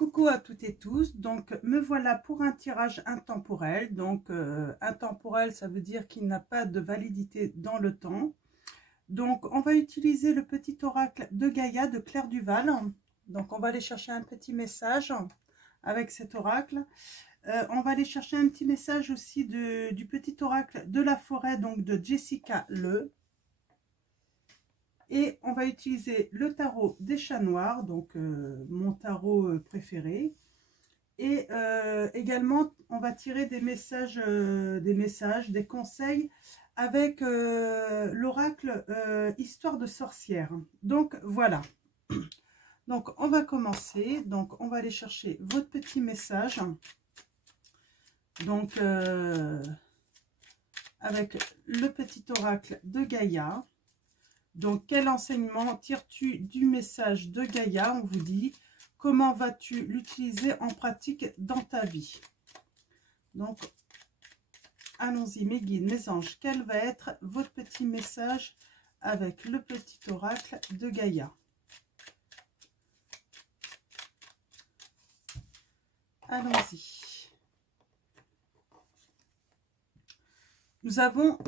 Coucou à toutes et tous, donc me voilà pour un tirage intemporel. Donc intemporel, ça veut dire qu'il n'a pas de validité dans le temps. Donc on va utiliser le petit oracle de Gaïa de Claire Duval. Donc on va aller chercher un petit message avec cet oracle. On va aller chercher un petit message aussi du petit oracle de la forêt, donc de Jessica Le. Et on va utiliser le tarot des chats noirs, donc mon tarot préféré. Et également, on va tirer des messages, des conseils avec l'oracle Histoire de sorcière. Donc voilà. Donc on va commencer. Donc on va aller chercher votre petit message. Donc avec le petit oracle de Gaïa. Donc, quel enseignement tires-tu du message de Gaïa? On vous dit, comment vas-tu l'utiliser en pratique dans ta vie? Donc, allons-y, mes guides, mes anges. Quel va être votre petit message avec le petit oracle de Gaïa? Allons-y. Nous avons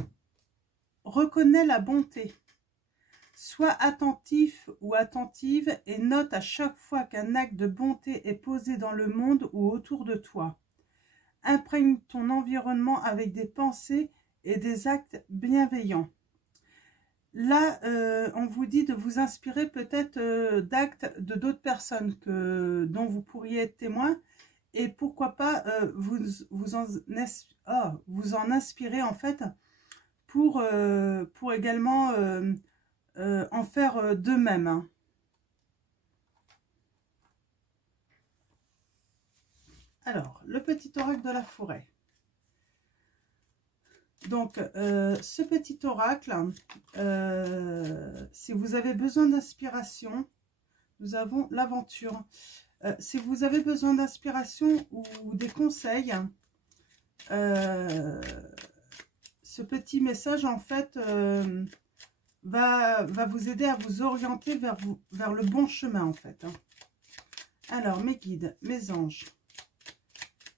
« Reconnais la bonté ». Sois attentif ou attentive et note à chaque fois qu'un acte de bonté est posé dans le monde ou autour de toi. Imprègne ton environnement avec des pensées et des actes bienveillants. Là, on vous dit de vous inspirer peut-être d'actes de d'autres personnes dont vous pourriez être témoin. Et pourquoi pas vous en inspirer en fait pour également... en faire de même. Hein. Alors, le petit oracle de la forêt. Donc, ce petit oracle, si vous avez besoin d'inspiration, nous avons l'aventure. Si vous avez besoin d'inspiration ou des conseils, ce petit message, en fait... va vous aider à vous orienter vers le bon chemin en fait. Alors mes guides, mes anges,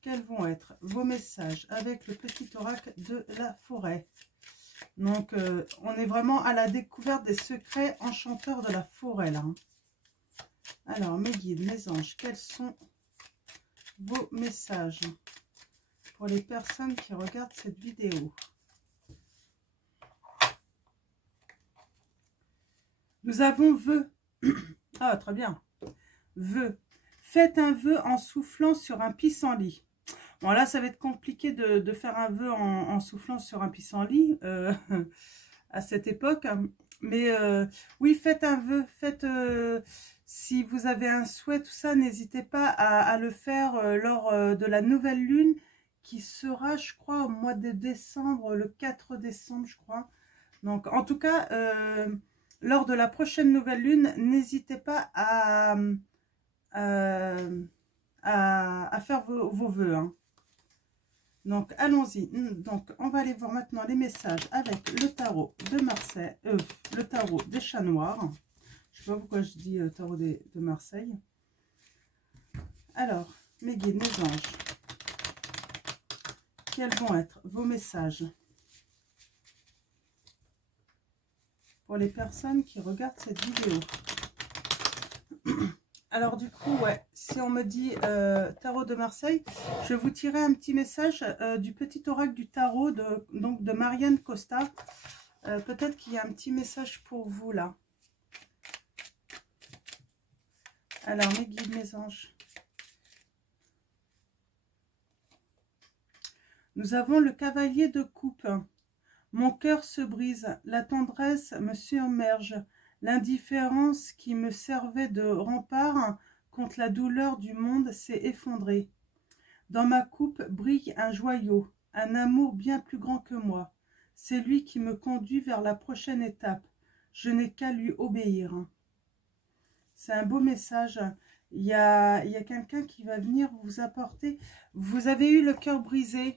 quels vont être vos messages avec le petit oracle de la forêt? Donc on est vraiment à la découverte des secrets enchanteurs de la forêt là. Alors mes guides, mes anges, quels sont vos messages pour les personnes qui regardent cette vidéo? Nous avons vœu. Ah, très bien. Vœu. Faites un vœu en soufflant sur un pissenlit. Bon, là, ça va être compliqué de faire un vœu en soufflant sur un pissenlit à cette époque. Mais oui, faites un vœu. Faites, si vous avez un souhait, tout ça, n'hésitez pas à le faire lors de la nouvelle lune qui sera, je crois, au mois de décembre, le 4 décembre, je crois. Donc, en tout cas... lors de la prochaine nouvelle lune, n'hésitez pas à faire vos vœux. Hein. Donc, allons-y. Donc, on va aller voir maintenant les messages avec le tarot de Marseille, le tarot des chats noirs. Je ne sais pas pourquoi je dis tarot de Marseille. Alors, mes guides, mes anges, quels vont être vos messages pour les personnes qui regardent cette vidéo? Alors du coup, ouais, si on me dit tarot de Marseille, je vais vous tirer un petit message du petit oracle du tarot donc de Marianne Costa. Peut-être qu'il y a un petit message pour vous là. Alors mes guides, mes anges. Nous avons le cavalier de coupe. Mon cœur se brise, la tendresse me submerge, l'indifférence qui me servait de rempart contre la douleur du monde s'est effondrée. Dans ma coupe brille un joyau, un amour bien plus grand que moi. C'est lui qui me conduit vers la prochaine étape. Je n'ai qu'à lui obéir. C'est un beau message. Il y a quelqu'un qui va venir vous apporter. Vous avez eu le cœur brisé.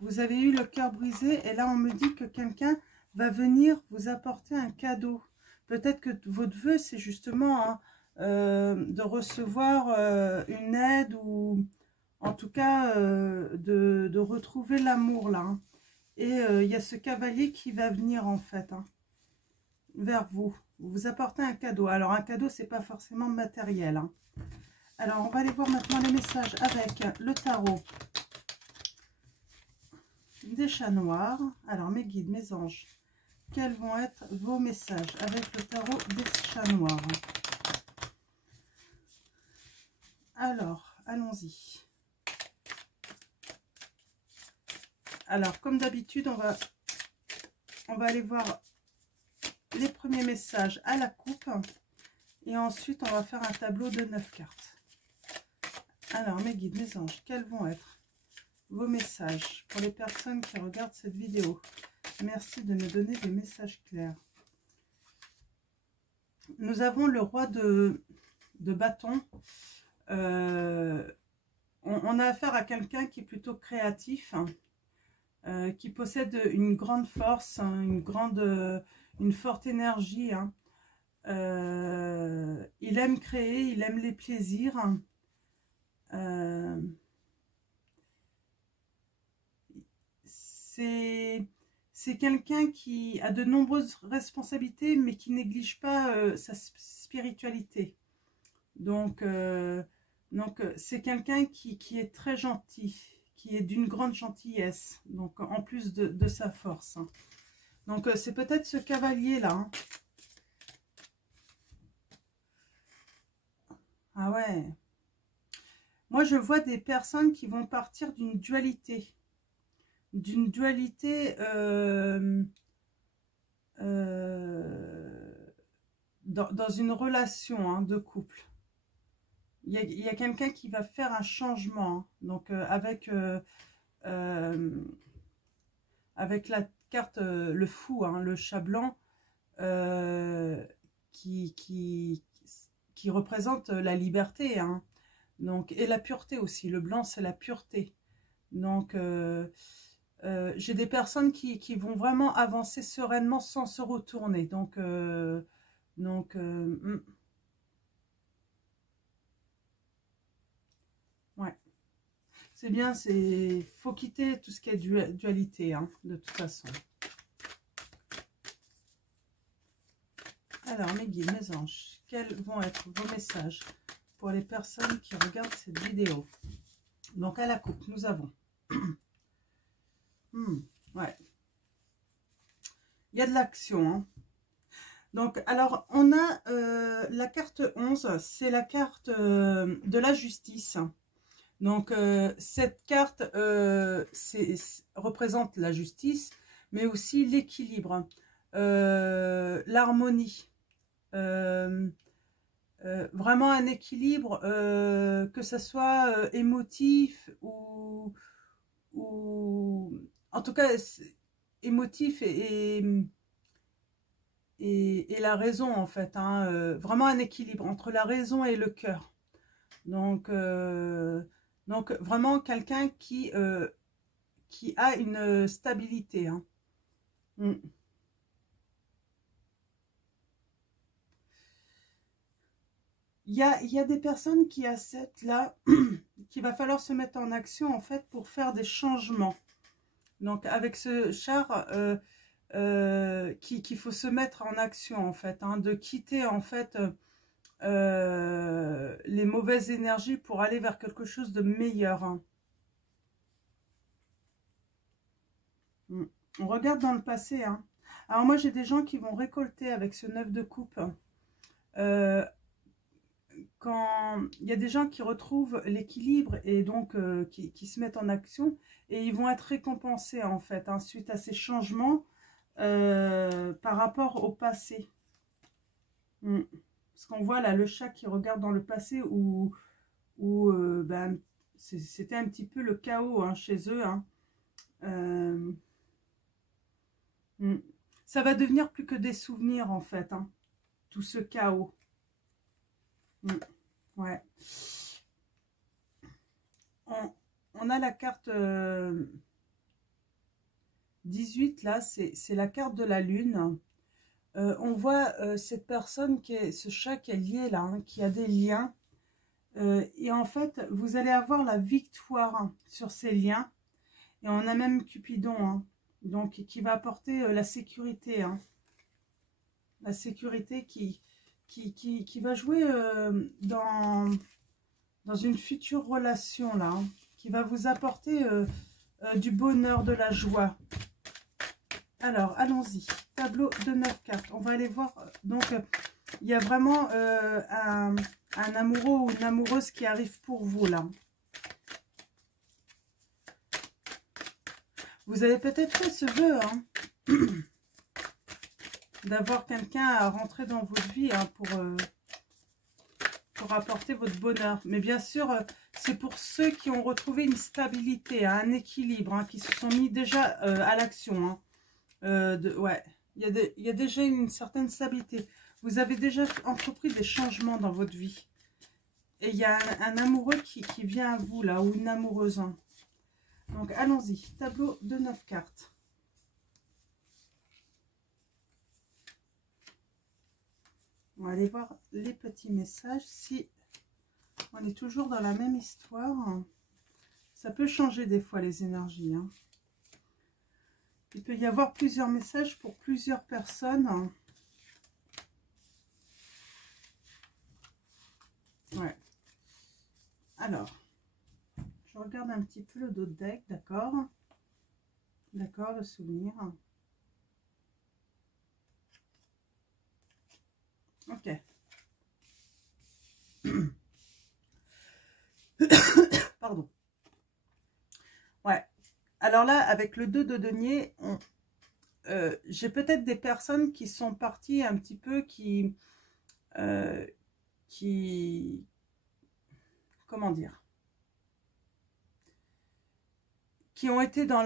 Vous avez eu le cœur brisé et là on me dit que quelqu'un va venir vous apporter un cadeau. Peut-être que votre vœu c'est justement de recevoir une aide ou en tout cas de retrouver l'amour là. Hein. Et il y a ce cavalier qui va venir en fait hein, vers vous. Vous apportez un cadeau. Alors un cadeau, c'est pas forcément matériel. Hein. Alors on va aller voir maintenant les messages avec le tarot des chats noirs. Alors mes guides, mes anges, quels vont être vos messages avec le tarot des chats noirs? Alors, allons-y. Alors, comme d'habitude, on va aller voir les premiers messages à la coupe. Et ensuite, on va faire un tableau de 9 cartes. Alors, mes guides, mes anges, quels vont être vos messages pour les personnes qui regardent cette vidéo? Merci de me donner des messages clairs. Nous avons le roi de bâton. On a affaire à quelqu'un qui est plutôt créatif, hein, qui possède une grande force, hein, une forte énergie. Hein. Il aime créer, il aime les plaisirs. C'est quelqu'un qui a de nombreuses responsabilités, mais qui néglige pas sa spiritualité. Donc c'est quelqu'un qui est très gentil, qui est d'une grande gentillesse, donc en plus de sa force. Hein. Donc c'est peut-être ce cavalier-là. Hein. Ah ouais. Moi, je vois des personnes qui vont partir d'une dualité. D'une dualité dans une relation hein, de couple. Il y a quelqu'un qui va faire un changement. Hein. Donc, avec la carte le fou, hein, le chat blanc, qui représente la liberté. Hein. Donc, et la pureté aussi. Le blanc, c'est la pureté. Donc, j'ai des personnes qui vont vraiment avancer sereinement sans se retourner. Donc ouais. C'est bien, faut quitter tout ce qui est dualité, hein, de toute façon. Alors, mes guides, mes anges, quels vont être vos messages pour les personnes qui regardent cette vidéo? Donc, à la coupe, nous avons... ouais. Il y a de l'action. Hein. Donc, alors, on a la carte 11, c'est la carte de la justice. Donc, cette carte représente la justice, mais aussi l'équilibre, l'harmonie. Vraiment un équilibre, que ce soit émotif ou en tout cas émotif et la raison en fait, hein, vraiment un équilibre entre la raison et le cœur. Donc vraiment quelqu'un qui a une stabilité. Hein. Il y a des personnes qui acceptent là qu'il va falloir se mettre en action en fait pour faire des changements. Donc avec ce char qu'il faut se mettre en action en fait, hein, de quitter en fait les mauvaises énergies pour aller vers quelque chose de meilleur. Hein. On regarde dans le passé. Hein. Alors moi j'ai des gens qui vont récolter avec ce 9 de coupe. Quand il y a des gens qui retrouvent l'équilibre et donc qui se mettent en action et ils vont être récompensés en fait hein, suite à ces changements par rapport au passé. Parce qu'on voit là le chat qui regarde dans le passé où ben, c'était un petit peu le chaos hein, chez eux. Hein. Ça va devenir plus que des souvenirs en fait, hein, tout ce chaos. Ouais. On a la carte 18 là, c'est la carte de la lune. On voit cette personne, ce chat qui est lié là, hein, qui a des liens. Et en fait, vous allez avoir la victoire sur ces liens. Et on a même Cupidon, hein, donc qui va apporter la sécurité. Hein. La sécurité qui va jouer dans une future relation là, hein, qui va vous apporter du bonheur, de la joie. Alors, allons-y. Tableau de 9 cartes. On va aller voir. Donc, il y a vraiment un amoureux ou une amoureuse qui arrive pour vous, là. Vous avez peut-être fait ce vœu, hein, d'avoir quelqu'un à rentrer dans votre vie, hein, pour apporter votre bonheur. Mais bien sûr, c'est pour ceux qui ont retrouvé une stabilité, hein, un équilibre, hein, qui se sont mis déjà à l'action, hein. Ouais, il y a déjà une certaine stabilité. Vous avez déjà entrepris des changements dans votre vie. Et il y a un amoureux qui vient à vous, là, ou une amoureuse. Hein. Donc, allons-y. Tableau de 9 cartes. On va aller voir les petits messages. Si on est toujours dans la même histoire, ça peut changer des fois les énergies, hein. Il peut y avoir plusieurs messages pour plusieurs personnes. Ouais. Alors, je regarde un petit peu le dos de deck, d'accord? D'accord, le souvenir. Ok. Pardon. Ouais. Alors là, avec le 2 de denier, j'ai peut-être des personnes qui sont parties un petit peu, comment dire, qui ont été dans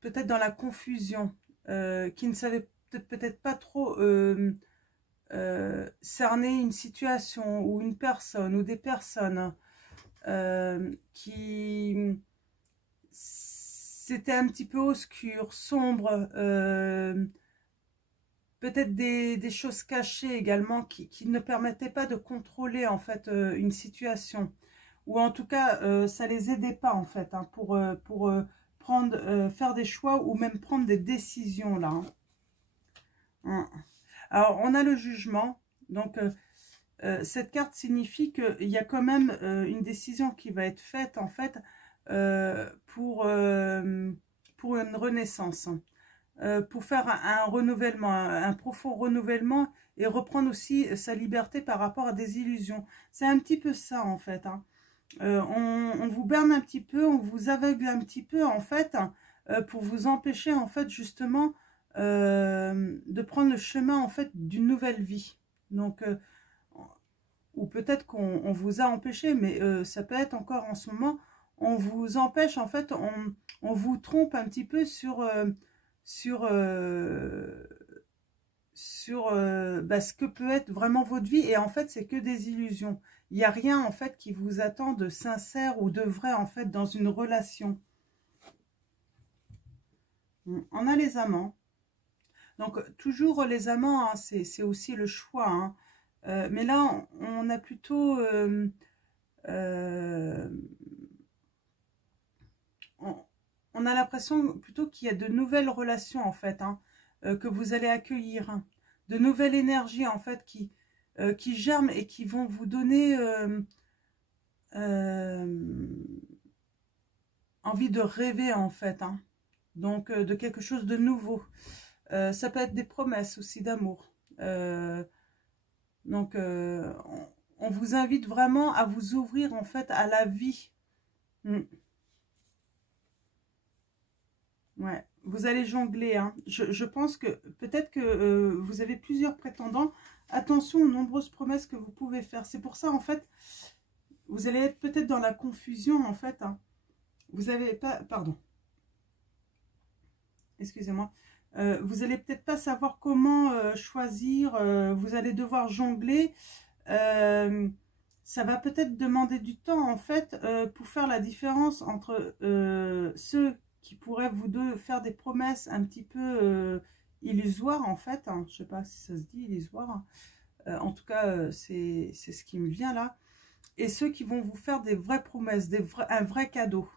peut-être dans la confusion, qui ne savaient peut-être pas trop cerner une situation ou une personne ou des personnes, qui c'était un petit peu obscur, sombre, peut-être des choses cachées également qui ne permettaient pas de contrôler en fait une situation, ou en tout cas ça les aidait pas en fait, hein, pour prendre, faire des choix ou même prendre des décisions là. Hein. Alors on a le jugement, donc cette carte signifie qu'il y a quand même une décision qui va être faite en fait pour une renaissance, pour faire un renouvellement, un profond renouvellement, et reprendre aussi sa liberté par rapport à des illusions. C'est un petit peu ça en fait, hein. On vous berne un petit peu, on vous aveugle un petit peu en fait, pour vous empêcher en fait justement de prendre le chemin en fait d'une nouvelle vie. Donc ou peut-être qu'on vous a empêché, mais ça peut être encore en ce moment, on vous empêche en fait, on vous trompe un petit peu sur ce que peut être vraiment votre vie, et en fait c'est que des illusions. Il n'y a rien en fait qui vous attend de sincère ou de vrai en fait dans une relation. On a les amants. Donc toujours les amants, hein, c'est aussi le choix, hein. Mais là on a plutôt on a l'impression plutôt qu'il y a de nouvelles relations en fait, hein, que vous allez accueillir, hein, de nouvelles énergies en fait qui germent et qui vont vous donner envie de rêver en fait, hein. Donc de quelque chose de nouveau. Ça peut être des promesses aussi d'amour. Donc on vous invite vraiment à vous ouvrir en fait à la vie. Ouais, vous allez jongler, hein. Je pense que peut-être que vous avez plusieurs prétendants. Attention aux nombreuses promesses que vous pouvez faire. C'est pour ça, en fait, vous allez être peut-être dans la confusion, en fait, hein. Vous avez pas... Pardon. Excusez-moi. Vous allez peut-être pas savoir comment choisir. Vous allez devoir jongler. Ça va peut-être demander du temps, en fait, pour faire la différence entre ceux qui pourraient vous deux faire des promesses un petit peu illusoires en fait, hein. Je sais pas si ça se dit illusoire, en tout cas c'est ce qui me vient là, et ceux qui vont vous faire des vraies promesses, un vrai cadeau.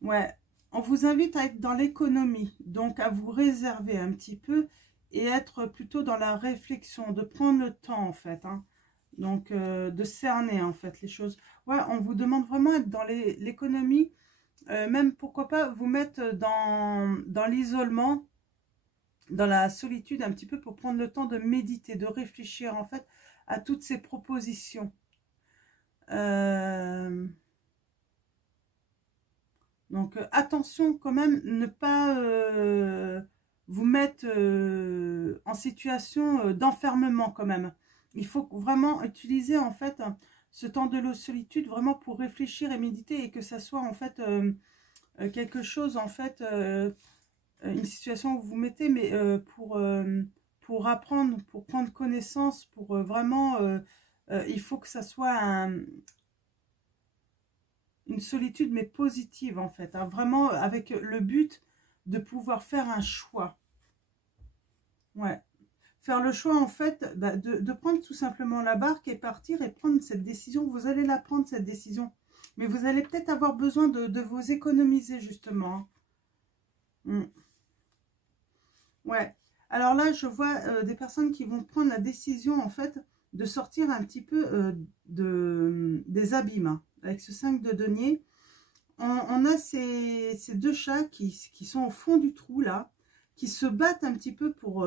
Ouais, on vous invite à être dans l'économie, donc à vous réserver un petit peu et être plutôt dans la réflexion, de prendre le temps en fait, hein. Donc de cerner en fait les choses. Ouais, on vous demande vraiment d'être dans l'économie, même pourquoi pas vous mettre dans l'isolement, dans la solitude un petit peu pour prendre le temps de méditer, de réfléchir en fait à toutes ces propositions. Donc attention quand même, ne pas vous mettre en situation d'enfermement quand même. Il faut vraiment utiliser en fait ce temps de solitude vraiment pour réfléchir et méditer, et que ça soit en fait quelque chose en fait, une situation où vous vous mettez, mais pour apprendre, pour prendre connaissance, pour vraiment, il faut que ça soit une solitude mais positive en fait, hein, vraiment avec le but de pouvoir faire un choix. Ouais. Faire le choix en fait de prendre tout simplement la barque et partir et prendre cette décision. Vous allez la prendre cette décision, mais vous allez peut-être avoir besoin de vous économiser justement. Mm. Ouais. Alors là je vois des personnes qui vont prendre la décision en fait de sortir un petit peu des abîmes, hein, avec ce 5 de denier. On a ces deux chats qui sont au fond du trou là, qui se battent un petit peu pour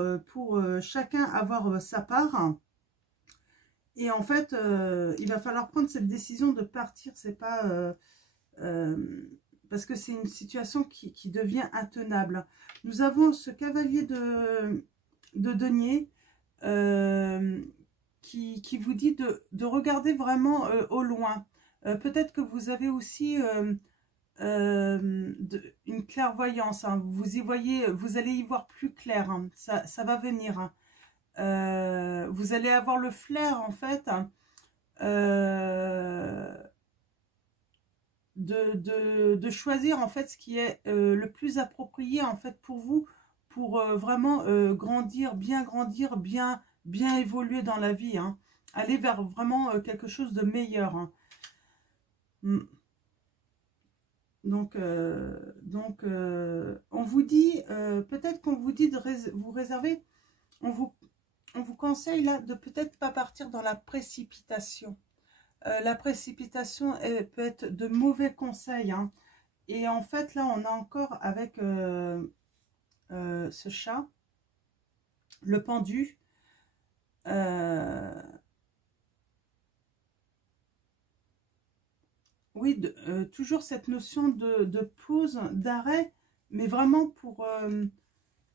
chacun avoir sa part. Et en fait, il va falloir prendre cette décision de partir. C'est pas parce que c'est une situation qui devient intenable. Nous avons ce cavalier de denier qui vous dit de regarder vraiment au loin. Peut-être que vous avez aussi une clairvoyance, hein. Vous y voyez, vous allez y voir plus clair, hein. Ça va venir, hein. Vous allez avoir le flair en fait, de choisir en fait ce qui est le plus approprié en fait pour vous, pour vraiment grandir, bien évoluer dans la vie, hein. Aller vers vraiment quelque chose de meilleur, hein. Donc on vous dit, peut-être qu'on vous dit de vous réserver, on vous conseille là de peut-être pas partir dans la précipitation. La précipitation peut être de mauvais conseils, hein. Et en fait là on a encore avec ce chat, le pendu, oui, toujours cette notion de pause, d'arrêt, mais vraiment pour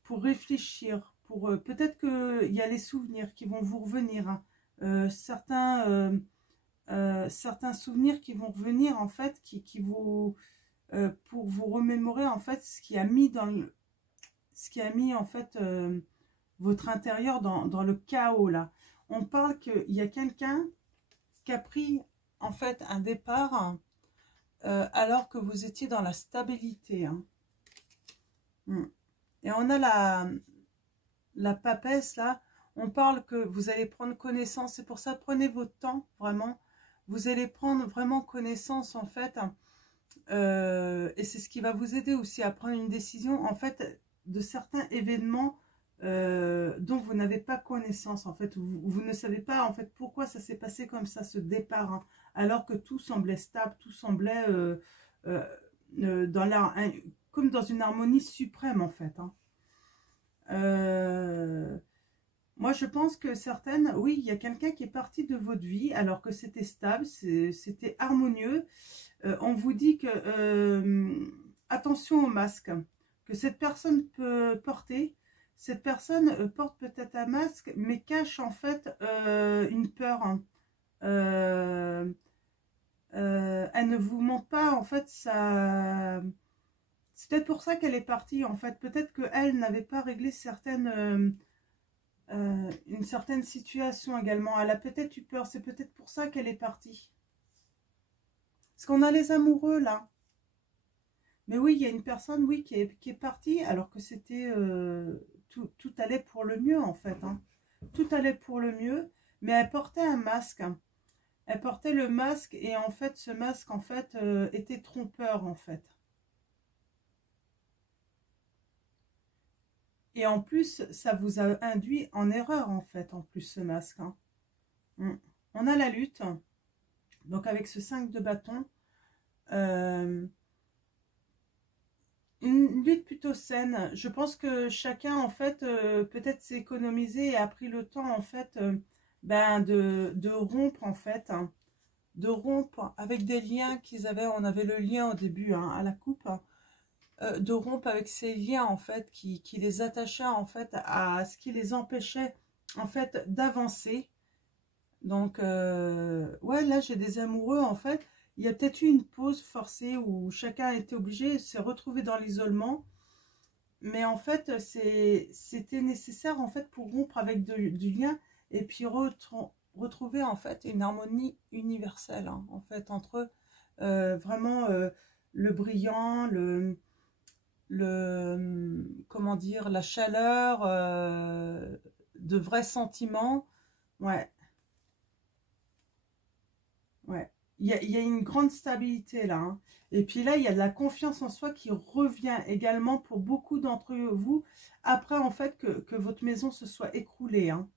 réfléchir, pour peut-être qu'il y a les souvenirs qui vont vous revenir, hein. Certains souvenirs qui vont revenir en fait, qui vous pour vous remémorer en fait ce qui a mis en fait votre intérieur dans le chaos là. On parle qu'il y a quelqu'un qui a pris en fait un départ alors que vous étiez dans la stabilité, hein. Et on a la papesse là, on parle que vous allez prendre connaissance, c'est pour ça prenez votre temps vraiment, vous allez prendre vraiment connaissance en fait, et c'est ce qui va vous aider aussi à prendre une décision en fait de certains événements dont vous n'avez pas connaissance en fait, vous ne savez pas en fait pourquoi ça s'est passé comme ça, ce départ, hein, alors que tout semblait stable, tout semblait comme dans une harmonie suprême en fait, hein. Moi je pense que certaines, oui, il y a quelqu'un qui est parti de votre vie alors que c'était stable, c'était harmonieux. On vous dit que attention au masque que cette personne peut porter. Cette personne porte peut-être un masque mais cache en fait une peur, hein. Elle ne vous montre pas en fait ça. C'est peut-être pour ça qu'elle est partie en fait. Peut-être qu'elle n'avait pas réglé une certaine situation également. Elle a peut-être eu peur. C'est peut-être pour ça qu'elle est partie. Parce qu'on a les amoureux là. Mais oui, il y a une personne, oui, qui est partie alors que c'était... tout allait pour le mieux, en fait. Hein. Tout allait pour le mieux, mais elle portait un masque. Hein. Elle portait le masque et en fait, ce masque, en fait, était trompeur, en fait. Et en plus, ça vous a induit en erreur, en fait, en plus, ce masque. Hein. On a la lutte. Donc, avec ce 5 de bâton, une lutte plutôt saine. Je pense que chacun, en fait, peut-être s'est économisé et a pris le temps, en fait, de rompre, en fait. Hein, de rompre avec des liens qu'ils avaient. On avait le lien au début, hein, à la coupe. Hein, de rompre avec ces liens, en fait, qui les attachaient, en fait, à ce qui les empêchait, en fait, d'avancer. Donc, ouais, là, j'ai des amoureux, en fait. Il y a peut-être eu une pause forcée où chacun a été obligé de se retrouver dans l'isolement. Mais en fait, c'était nécessaire, en fait, pour rompre avec du lien et puis retrouver, en fait, une harmonie universelle, hein, en fait, entre vraiment le brillant, comment dire, la chaleur, de vrais sentiments. Ouais, ouais. Il y a une grande stabilité là. Hein. Et puis là, il y a de la confiance en soi qui revient également pour beaucoup d'entre vous, après en fait que votre maison se soit écroulée. Hein.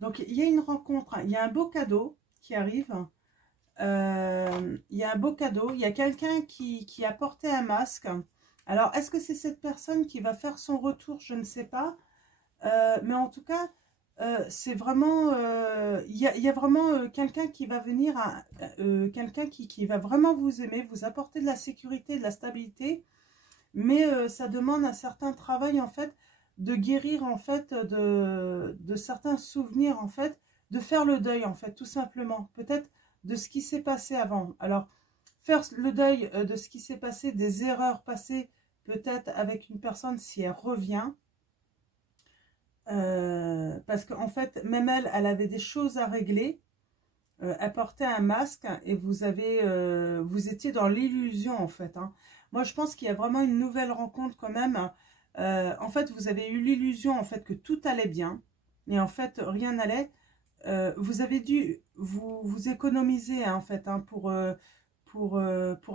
Donc il y a une rencontre, hein. Il y a un beau cadeau qui arrive. Il y a un beau cadeau. Il y a quelqu'un qui a porté un masque. Alors, est-ce que c'est cette personne qui va faire son retour? Je ne sais pas. Mais en tout cas, c'est vraiment... il y a vraiment quelqu'un qui va venir, quelqu'un qui va vraiment vous aimer, vous apporter de la sécurité, de la stabilité. Mais ça demande un certain travail, en fait, de guérir, en fait, de certains souvenirs, en fait, de faire le deuil, en fait, tout simplement. Peut-être de ce qui s'est passé avant. Alors, faire le deuil de ce qui s'est passé, des erreurs passées, peut-être avec une personne si elle revient. Parce qu'en fait, même elle avait des choses à régler. Elle portait un masque et vous étiez dans l'illusion, en fait. Hein. Moi, je pense qu'il y a vraiment une nouvelle rencontre quand même. En fait, vous avez eu l'illusion, en fait, que tout allait bien. Et en fait, rien n'allait. Vous avez dû vous économiser, hein, en fait, hein, pour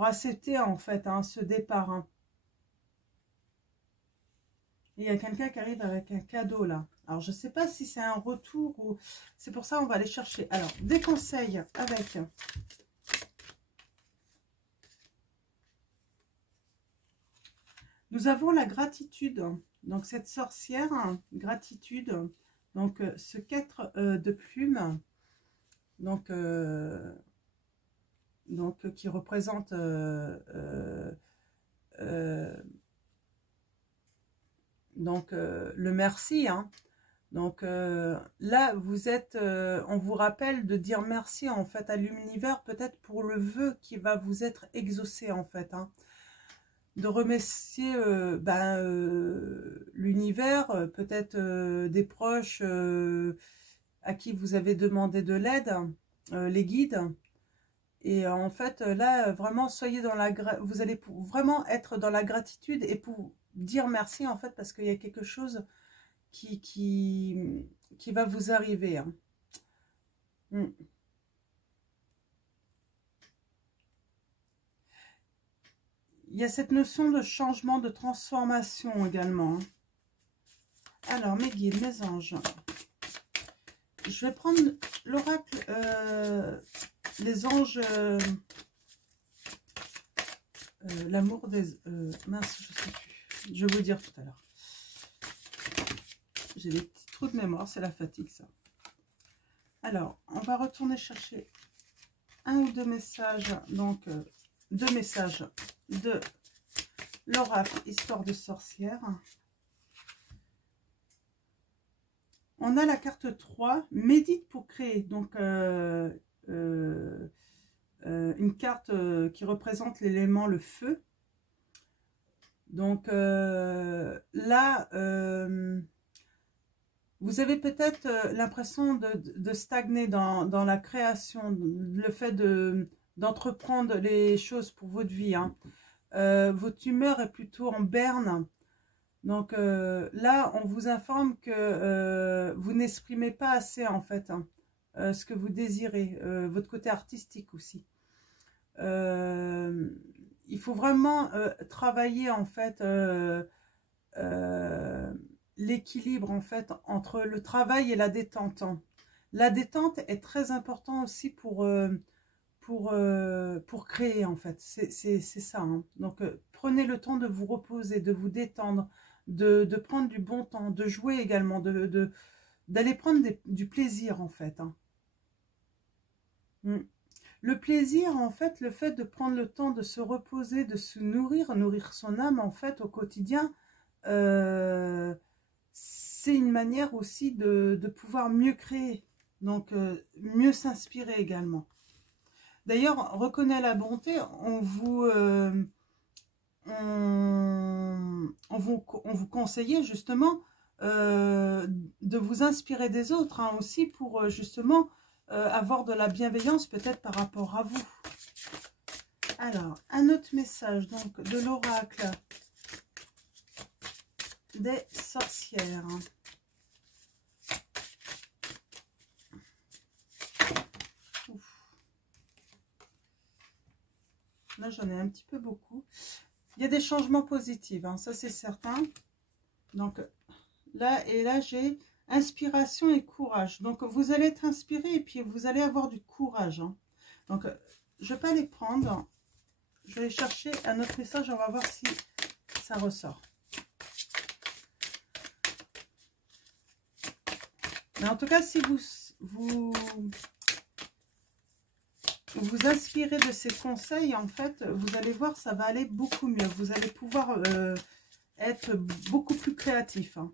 accepter, en fait, hein, ce départ. Hein. Et il y a quelqu'un qui arrive avec un cadeau, là. Alors, je ne sais pas si c'est un retour ou... C'est pour ça qu'on va aller chercher. Alors, des conseils avec... Nous avons la gratitude. Donc, cette sorcière, hein, gratitude. Donc, ce 4 de plumes. Donc, qui représente... le merci, hein. Donc là, vous êtes, on vous rappelle de dire merci en fait à l'univers, peut-être pour le vœu qui va vous être exaucé en fait. Hein. De remercier l'univers, peut-être des proches à qui vous avez demandé de l'aide, les guides. Et en fait, là, vraiment, soyez dans vous allez vraiment être dans la gratitude et pour dire merci en fait, parce qu'il y a quelque chose qui va vous arriver. Hein. Il y a cette notion de changement, de transformation également. Hein. Alors, mes guides, mes anges. Je vais prendre l'oracle, les anges, l'amour des... mince, je sais plus. Je vais vous dire tout à l'heure. J'ai des petits trous de mémoire, c'est la fatigue, ça. Alors, on va retourner chercher un ou deux messages, donc 2 messages de l'oracle Histoire de sorcière. On a la carte 3, médite pour créer, donc une carte qui représente l'élément le feu. Donc là, vous avez peut-être l'impression de stagner dans la création, le fait d'entreprendre les choses pour votre vie. Hein. votre humeur est plutôt en berne. Donc là, on vous informe que vous n'exprimez pas assez en fait ce que vous désirez, votre côté artistique aussi. Il faut vraiment travailler en fait l'équilibre en fait entre le travail et la détente. La détente est très importante aussi pour créer en fait. C'est ça. Hein. Donc prenez le temps de vous reposer, de vous détendre, de prendre du bon temps, de jouer également, d'aller prendre du plaisir en fait. Hein. Le plaisir, en fait, le fait de prendre le temps de se reposer, de se nourrir son âme, en fait, au quotidien, c'est une manière aussi de pouvoir mieux créer, donc mieux s'inspirer également. D'ailleurs, reconnais la bonté, on vous conseillait justement de vous inspirer des autres, hein, aussi pour justement avoir de la bienveillance peut-être par rapport à vous. Alors, un autre message donc de l'oracle des sorcières. Ouf. Là, j'en ai un petit peu beaucoup. Il y a des changements positifs, hein, ça c'est certain. Donc là, et là, j'ai inspiration et courage. Donc, vous allez être inspiré et puis vous allez avoir du courage. Hein. Donc, je ne vais pas les prendre. Je vais aller chercher un autre message. On va voir si ça ressort. Mais en tout cas, si vous inspirez de ces conseils, en fait, vous allez voir, ça va aller beaucoup mieux. Vous allez pouvoir être beaucoup plus créatif. Hein.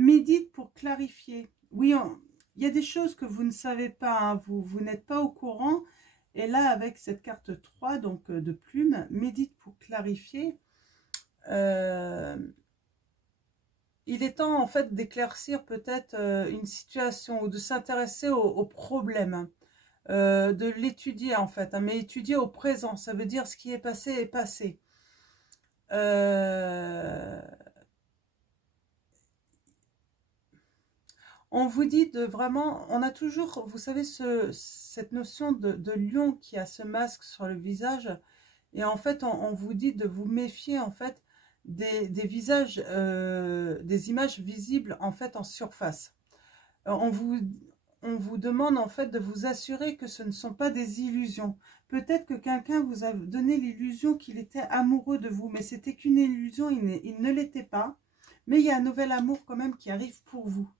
Médite pour clarifier. Oui, il y a des choses que vous ne savez pas, hein, vous n'êtes pas au courant. Et là, avec cette carte 3, donc de plume, médite pour clarifier. Il est temps, en fait, d'éclaircir peut-être une situation ou de s'intéresser au problème, de l'étudier, en fait. Hein, mais étudier au présent, ça veut dire ce qui est passé est passé. On vous dit de vraiment, on a toujours, vous savez, cette notion de lion qui a ce masque sur le visage. Et en fait, on vous dit de vous méfier, en fait, des visages, des images visibles, en fait, en surface. On vous demande, en fait, de vous assurer que ce ne sont pas des illusions. Peut-être que quelqu'un vous a donné l'illusion qu'il était amoureux de vous, mais c'était qu'une illusion, il ne l'était pas. Mais il y a un nouvel amour quand même qui arrive pour vous.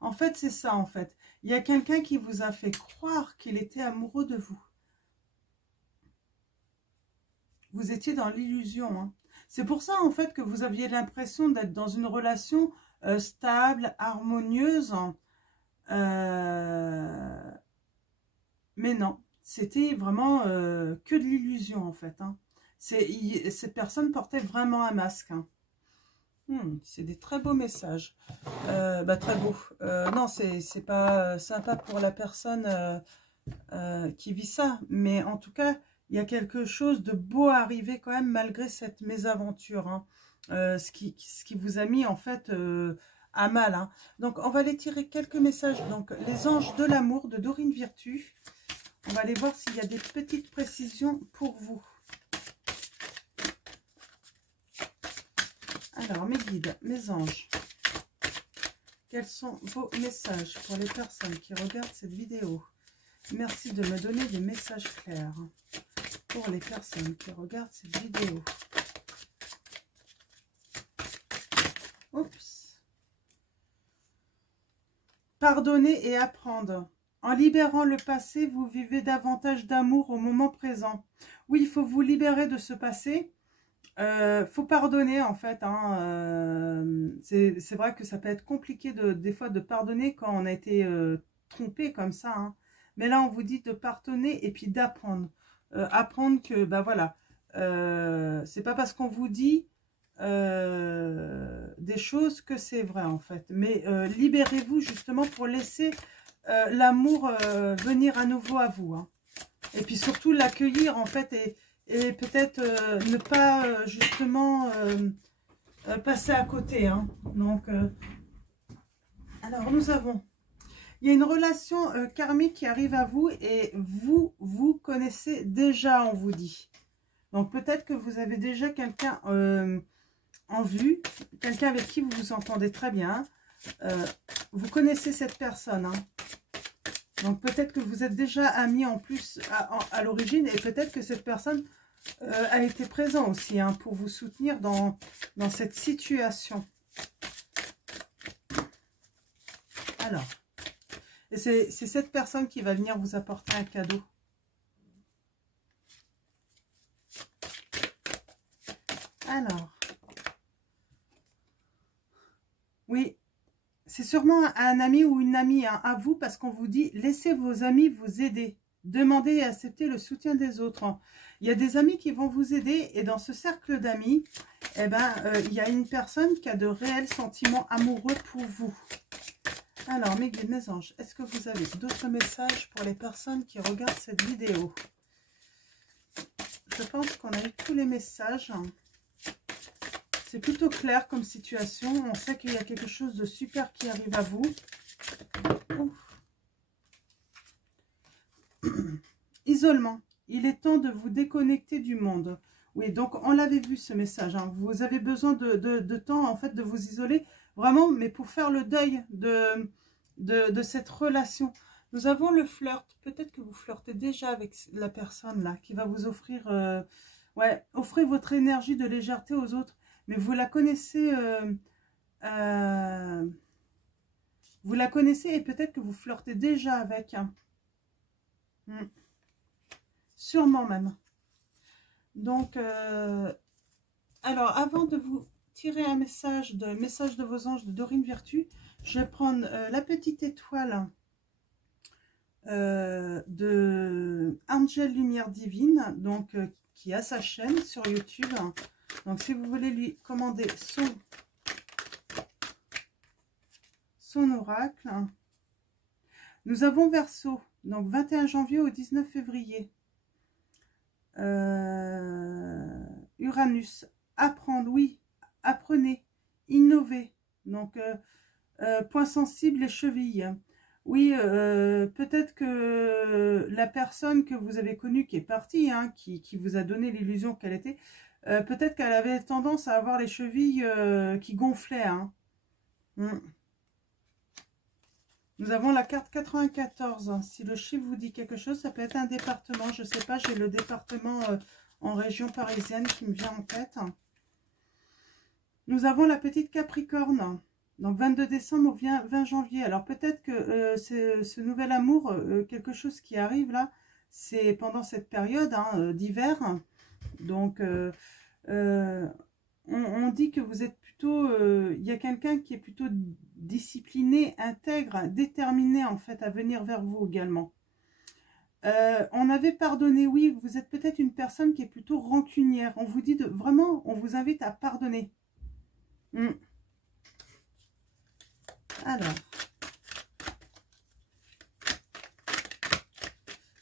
En fait, c'est ça, en fait. Il y a quelqu'un qui vous a fait croire qu'il était amoureux de vous. Vous étiez dans l'illusion. Hein. C'est pour ça, en fait, que vous aviez l'impression d'être dans une relation stable, harmonieuse. Mais non, c'était vraiment que de l'illusion, en fait. Hein. Cette personne portait vraiment un masque. Hein. C'est des très beaux messages. Très beau. Non, c'est pas sympa pour la personne qui vit ça. Mais en tout cas, il y a quelque chose de beau à arriver quand même malgré cette mésaventure. Hein. Ce qui vous a mis en fait à mal. Hein. Donc, on va aller tirer quelques messages. Donc, les anges de l'amour de Dorine Virtue. On va aller voir s'il y a des petites précisions pour vous. Alors, mes guides, mes anges, quels sont vos messages pour les personnes qui regardent cette vidéo? Merci de me donner des messages clairs pour les personnes qui regardent cette vidéo. Oups. Pardonner et apprendre. En libérant le passé, vous vivez davantage d'amour au moment présent. Oui, il faut vous libérer de ce passé. Faut pardonner en fait. Hein, c'est vrai que ça peut être compliqué des fois de pardonner quand on a été trompé comme ça. Hein. Mais là, on vous dit de pardonner et puis d'apprendre. Apprendre que, voilà, c'est pas parce qu'on vous dit des choses que c'est vrai en fait. Mais libérez-vous justement pour laisser l'amour venir à nouveau à vous. Hein. Et puis surtout l'accueillir en fait et peut-être ne pas justement passer à côté. Hein. Donc, alors nous avons, il y a une relation karmique qui arrive à vous et vous connaissez déjà, on vous dit. Donc peut-être que vous avez déjà quelqu'un en vue, quelqu'un avec qui vous vous entendez très bien. Vous connaissez cette personne. Hein. Donc peut-être que vous êtes déjà amis en plus à l'origine et peut-être que cette personne a été présente aussi hein, pour vous soutenir dans cette situation. Alors, c'est cette personne qui va venir vous apporter un cadeau. Alors, oui, c'est sûrement un ami ou une amie hein, à vous parce qu'on vous dit « Laissez vos amis vous aider. Demandez et acceptez le soutien des autres. » Il y a des amis qui vont vous aider et dans ce cercle d'amis, eh ben, il y a une personne qui a de réels sentiments amoureux pour vous. Alors, mes guides, mes anges, est-ce que vous avez d'autres messages pour les personnes qui regardent cette vidéo? Je pense qu'on a eu tous les messages. C'est plutôt clair comme situation. On sait qu'il y a quelque chose de super qui arrive à vous. Isolement. Il est temps de vous déconnecter du monde. Oui, donc on l'avait vu ce message. Hein. Vous avez besoin de temps en fait de vous isoler. Vraiment, mais pour faire le deuil de cette relation. Nous avons le flirt. Peut-être que vous flirtez déjà avec la personne là qui va vous offrir... ouais, offrez votre énergie de légèreté aux autres. Mais vous la connaissez, et peut-être que vous flirtez déjà avec. Hein. Sûrement même. Donc, alors avant de vous tirer un message de vos anges de Dorine Virtue, je vais prendre la petite étoile de Angel Lumière Divine, donc qui a sa chaîne sur YouTube. Donc, si vous voulez lui commander son oracle. Nous avons Verseau, donc 21 janvier au 19 février. Uranus, apprendre, oui, apprenez, innover. Donc, point sensible, les chevilles. Oui, peut-être que la personne que vous avez connue qui est partie, hein, qui vous a donné l'illusion qu'elle était... peut-être qu'elle avait tendance à avoir les chevilles qui gonflaient. Hein. Nous avons la carte 94. Si le chiffre vous dit quelque chose, ça peut être un département. Je ne sais pas, j'ai le département en région parisienne qui me vient en tête. Nous avons la petite Capricorne. Donc 22 décembre au 20 janvier. Alors peut-être que ce nouvel amour, quelque chose qui arrive là, c'est pendant cette période hein, d'hiver. Donc, on dit que vous êtes plutôt... il y a quelqu'un qui est plutôt discipliné, intègre, déterminé en fait à venir vers vous également. On avait pardonné, oui, vous êtes peut-être une personne qui est plutôt rancunière. On vous dit vraiment, on vous invite à pardonner. Alors...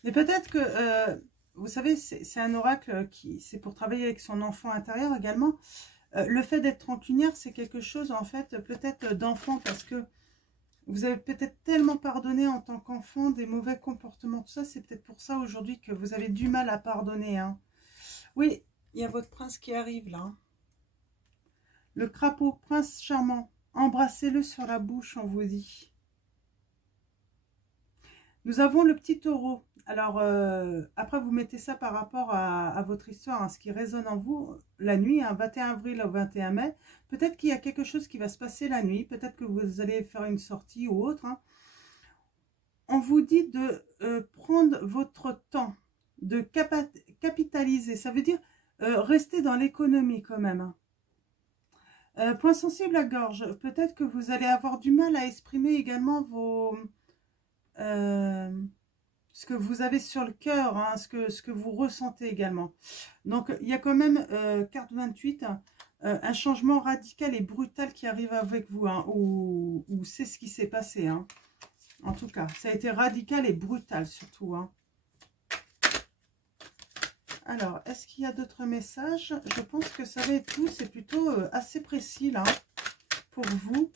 Mais peut-être que... vous savez, c'est un oracle qui c'est pour travailler avec son enfant intérieur également. Le fait d'être rancunière, c'est quelque chose en fait peut-être d'enfant parce que vous avez peut-être tellement pardonné en tant qu'enfant des mauvais comportements. Tout ça, c'est peut-être pour ça aujourd'hui que vous avez du mal à pardonner. Hein. Oui, il y a votre prince qui arrive là. Le crapaud, prince charmant. Embrassez-le sur la bouche, on vous dit. Nous avons le petit taureau. Alors, après, vous mettez ça par rapport à votre histoire, hein, ce qui résonne en vous la nuit, hein, 21 avril au 21 mai. Peut-être qu'il y a quelque chose qui va se passer la nuit. Peut-être que vous allez faire une sortie ou autre. Hein. On vous dit de prendre votre temps, de capitaliser. Ça veut dire rester dans l'économie quand même. Point sensible à gorge. Peut-être que vous allez avoir du mal à exprimer également vos... ce que vous avez sur le cœur, hein, ce que vous ressentez également. Donc, il y a quand même, carte 28, un changement radical et brutal qui arrive avec vous, hein, ou c'est ce qui s'est passé. Hein. En tout cas, ça a été radical et brutal surtout. Hein. Alors, est-ce qu'il y a d'autres messages? Je pense que ça va être tout. C'est plutôt assez précis, là, pour vous.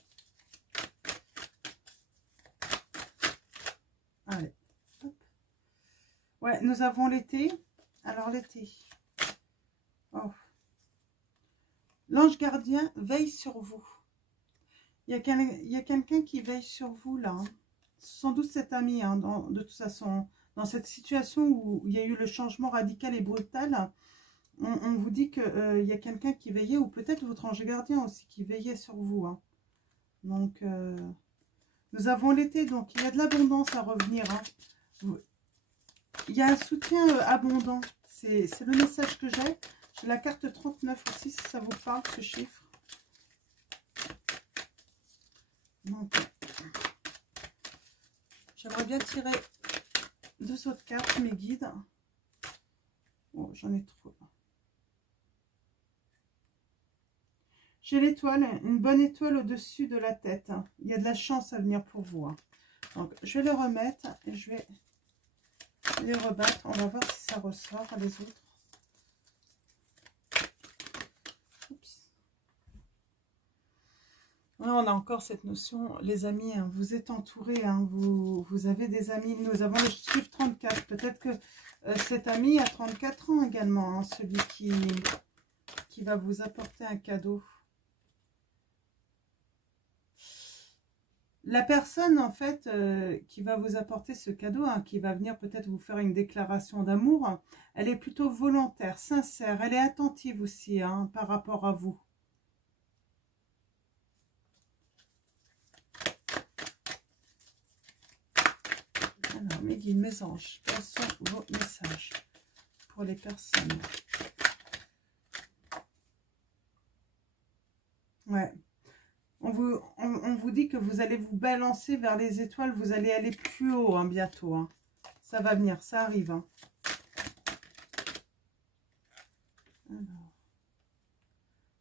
Allez. Hop. Ouais, nous avons l'été. Alors, l'été. Oh. L'ange gardien veille sur vous. Il y a quelqu'un qui veille sur vous, là. Sans doute cet ami, hein, de toute façon. Dans cette situation où il y a eu le changement radical et brutal, on vous dit qu'il y a quelqu'un qui veillait, ou peut-être votre ange gardien aussi, qui veillait sur vous. Hein. Donc, nous avons l'été, donc il y a de l'abondance à revenir. Hein. Il y a un soutien abondant. C'est le message que j'ai. J'ai la carte 39 aussi, si ça vous parle, ce chiffre. Donc, j'aimerais bien tirer 2 autres cartes, mes guides. Oh, j'en ai trop. J'ai l'étoile, une bonne étoile au-dessus de la tête. Il y a de la chance à venir pour vous. Hein. Donc, je vais le remettre et je vais les rebattre. On va voir si ça ressort les autres. Oups. Ouais, on a encore cette notion, les amis, hein, vous êtes entourés, hein, vous avez des amis. Nous avons le chiffre 34. Peut-être que cet ami a 34 ans également, hein, celui qui va vous apporter un cadeau. La personne, en fait, qui va vous apporter ce cadeau, hein, qui va venir peut-être vous faire une déclaration d'amour, hein, elle est plutôt volontaire, sincère, elle est attentive aussi, hein, par rapport à vous. Alors, mes guides, mes anges, quels sont vos messages pour les personnes? Ouais. On vous dit que vous allez vous balancer vers les étoiles, vous allez aller plus haut, hein, bientôt. Hein. Ça va venir, ça arrive. Hein. Alors.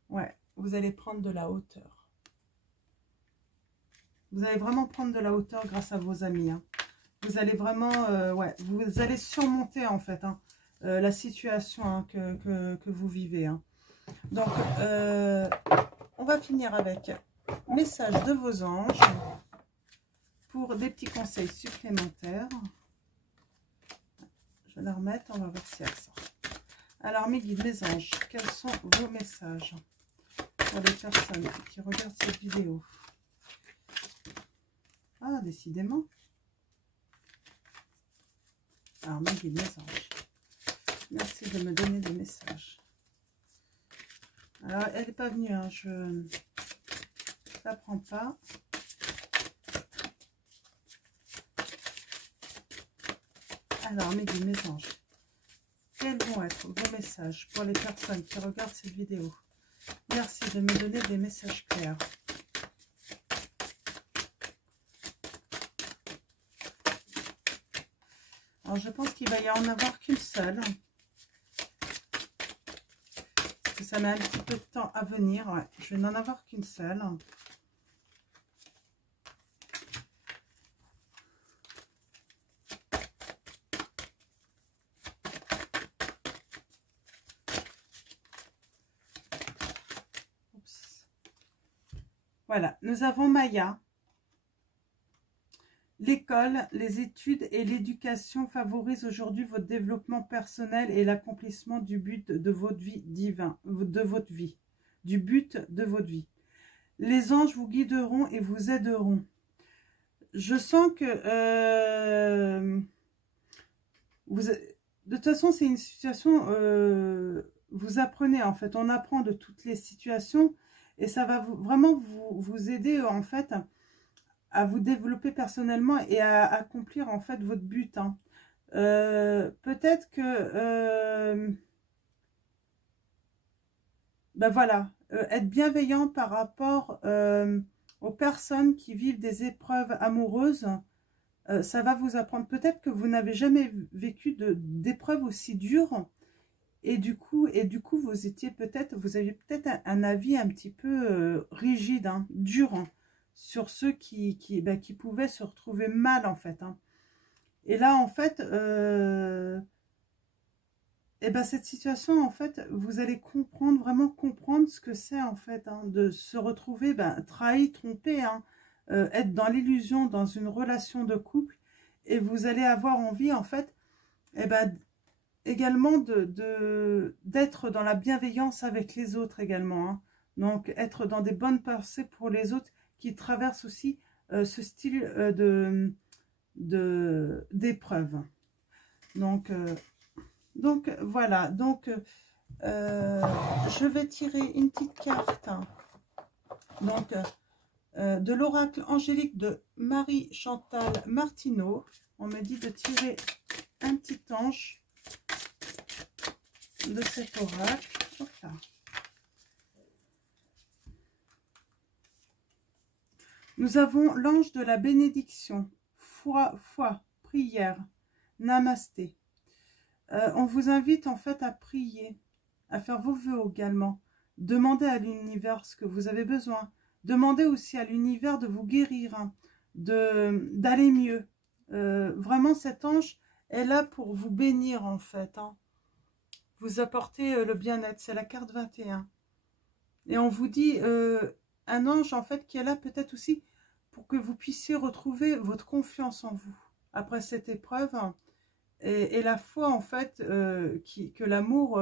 Ouais, vous allez prendre de la hauteur. Vous allez vraiment prendre de la hauteur grâce à vos amis. Hein. Vous allez vraiment, ouais, vous allez surmonter en fait hein, la situation hein, que vous vivez. Hein. Donc, on va finir avec message de vos anges pour des petits conseils supplémentaires. Je vais la remettre, on va voir si elle sort. Alors, mes guides, mes anges, quels sont vos messages pour les personnes qui regardent cette vidéo? Ah, décidément. Alors, mes guides, mes anges, merci de me donner des messages. Alors, elle n'est pas venue, hein, je ne la prends pas. Alors, mes guides, mes anges, quels vont être vos messages pour les personnes qui regardent cette vidéo? Merci de me donner des messages clairs. Alors, je pense qu'il va y en avoir qu'une seule. Parce que ça met un petit peu de temps à venir. Ouais, je vais n'en avoir qu'une seule. Oups. Voilà, nous avons Maya. L'école, les études et l'éducation favorisent aujourd'hui votre développement personnel et l'accomplissement du but de votre vie divin, du but de votre vie. Les anges vous guideront et vous aideront. Je sens que de toute façon, c'est une situation, vous apprenez en fait, on apprend de toutes les situations et ça va vraiment vous aider en fait à vous développer personnellement et à accomplir en fait votre but. Hein. Peut-être que, ben voilà, être bienveillant par rapport aux personnes qui vivent des épreuves amoureuses, ça va vous apprendre. Peut-être que vous n'avez jamais vécu d'épreuves aussi dures et du coup vous étiez vous aviez peut-être un avis un petit peu rigide, hein, dur. Hein, sur ceux qui pouvaient se retrouver mal en fait. Hein. Et là en fait, et ben cette situation, en fait, vous allez comprendre, vraiment comprendre ce que c'est, en fait, hein, de se retrouver trahi, trompé, hein, être dans l'illusion, dans une relation de couple, et vous allez avoir envie, en fait, et ben, également d'être dans la bienveillance avec les autres également, hein. Donc, être dans des bonnes pensées pour les autres qui traversent aussi ce style d'épreuve. Donc voilà, donc je vais tirer une petite carte, hein. Donc de l'oracle angélique de Marie-Chantal Martineau. On me dit de tirer un petit ange de cet oracle. Voilà. Nous avons l'ange de la bénédiction, foi, prière, namasté. On vous invite en fait à prier, à faire vos vœux également. Demandez à l'univers ce que vous avez besoin. Demandez aussi à l'univers de vous guérir, hein, d'aller mieux. Vraiment, cet ange est là pour vous bénir en fait, hein. Vous apporter le bien-être, c'est la carte 21. Et on vous dit, un ange en fait qui est là peut-être aussi pour que vous puissiez retrouver votre confiance en vous après cette épreuve, hein, et la foi en fait que l'amour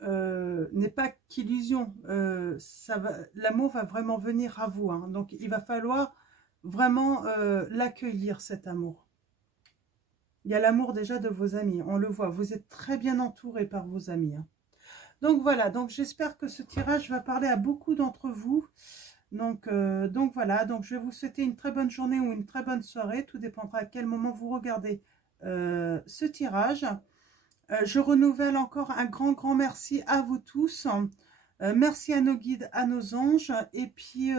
n'est pas qu'illusion. L'amour va vraiment venir à vous, hein. Donc il va falloir vraiment l'accueillir, cet amour. Il y a l'amour déjà de vos amis, on le voit, vous êtes très bien entouré par vos amis, hein. Donc voilà, donc j'espère que ce tirage va parler à beaucoup d'entre vous. Donc voilà, donc je vais vous souhaiter une très bonne journée ou une très bonne soirée, tout dépendra à quel moment vous regardez ce tirage. Je renouvelle encore un grand merci à vous tous. Merci à nos guides, à nos anges, et puis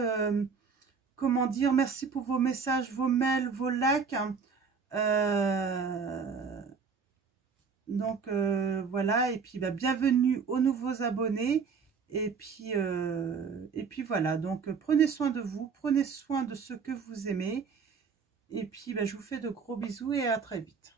comment dire, merci pour vos messages, vos mails, vos likes. Donc voilà, et puis bienvenue aux nouveaux abonnés, et puis voilà, donc prenez soin de vous, prenez soin de ceux que vous aimez, et puis je vous fais de gros bisous et à très vite.